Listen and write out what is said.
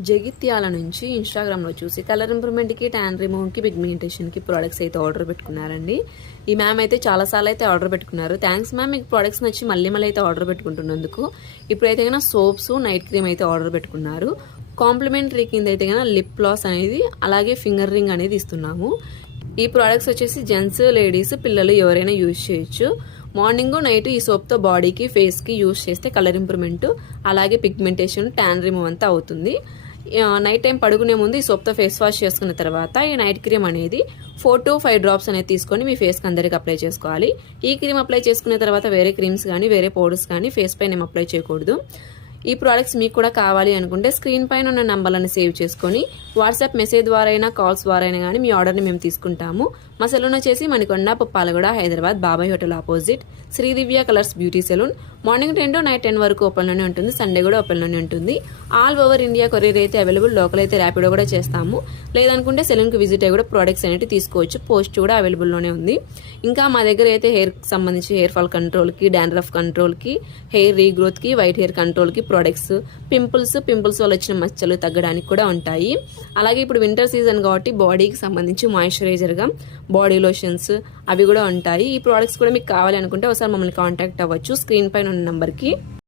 జగిత్యాల నుంచి ఇన్స్టాగ్రామ్లో చూసి కలర్ ఇంప్రూవ్మెంట్కి, ట్యాన్ రిమూవ్కి, పిగ్మెంటేషన్కి ప్రోడక్ట్స్ అయితే ఆర్డర్ పెట్టుకున్నారండి. ఈ మ్యామ్ అయితే చాలాసార్లు అయితే ఆర్డర్ పెట్టుకున్నారు. థ్యాంక్స్ మ్యామ్, మీకు ప్రోడక్ట్స్ నచ్చి మళ్ళీ అయితే ఆర్డర్ పెట్టుకుంటున్నందుకు. ఇప్పుడైతే కన్నా సోప్స్, నైట్ క్రీమ్ అయితే ఆర్డర్ పెట్టుకున్నారు. కాంప్లిమెంటరీ కింద అయితే కన్నా లిప్ గ్లాస్ అనేది, అలాగే ఫింగర్ రింగ్ అనేది ఇస్తున్నాము. ఈ ప్రోడక్ట్స్ వచ్చేసి జెంట్స్, లేడీస్, పిల్లలు ఎవరైనా యూజ్ చేయొచ్చు. మార్నింగ్ నైట్ ఈ సోప్తో బాడీకి, ఫేస్కి యూజ్ చేస్తే కలర్ ఇంప్రూవ్మెంట్, అలాగే పిగ్మెంటేషన్, ట్యాన్ రిమూవ్ అంతా అవుతుంది. నైట్ టైం పడుకునే ముందు ఈ సోప్తో ఫేస్ వాష్ చేసుకున్న తర్వాత ఈ నైట్ క్రీమ్ అనేది 4 to 5 డ్రాప్స్ అనేది తీసుకొని మీ ఫేస్కి అందరికి అప్లై చేసుకోవాలి. ఈ క్రీమ్ అప్లై చేసుకున్న తర్వాత వేరే క్రీమ్స్ కానీ, వేరే పౌడర్స్ కానీ ఫేస్ పైన ఏం అప్లై చేయకూడదు. ఈ ప్రోడక్ట్స్ మీకు కూడా కావాలి అనుకుంటే స్క్రీన్ పైన ఉన్న నంబర్లను సేవ్ చేసుకొని వాట్సాప్ మెసేజ్ ద్వారా అయినా, కాల్స్ ద్వారా అయినా కానీ మీ ఆర్డర్ని మేము తీసుకుంటాము. మా సెలూన్ వచ్చేసి మణికొండ, పుప్పాలగూడ, హైదరాబాద్, బాబాయ్ hotel opposite, Sridivya colours beauty salon. Morning 10 to night 10 వరకు ఓపెన్లోనే ఉంటుంది. సండే కూడా ఓపెన్లోనే ఉంటుంది. ఆల్ ఓవర్ ఇండియా కొరియర్ అయితే అవైలబుల్. లోకల్ అయితే ర్యాపిడో కూడా చేస్తాము. లేదనుకుంటే సెలూన్కి విజిట్ అయ్యి కూడా ప్రోడక్ట్స్ అనేవి తీసుకోవచ్చు. పోస్ట్ కూడా అవైలబుల్లోనే ఉంది. ఇంకా మా దగ్గర అయితే హెయిర్కి సంబంధించి hair fall కంట్రోల్కి, dandruff కంట్రోల్కి, hair రీగ్రోత్కి, white hair కంట్రోల్కి products, pimples వల్ల వచ్చిన మచ్చలు తగ్గడానికి కూడా ఉంటాయి. అలాగే ఇప్పుడు వింటర్ సీజన్ కాబట్టి బాడీకి సంబంధించి మాయిశ్చరైజర్గా బాడీ లోషన్స్ అవి కూడా ఉంటాయి. ఈ ప్రోడక్ట్స్ కూడా మీకు కావాలి అనుకుంటే ఒకసారి మమ్మల్ని కాంటాక్ట్ అవ్వచ్చు స్క్రీన్ పైన ఉన్న నెంబర్కి.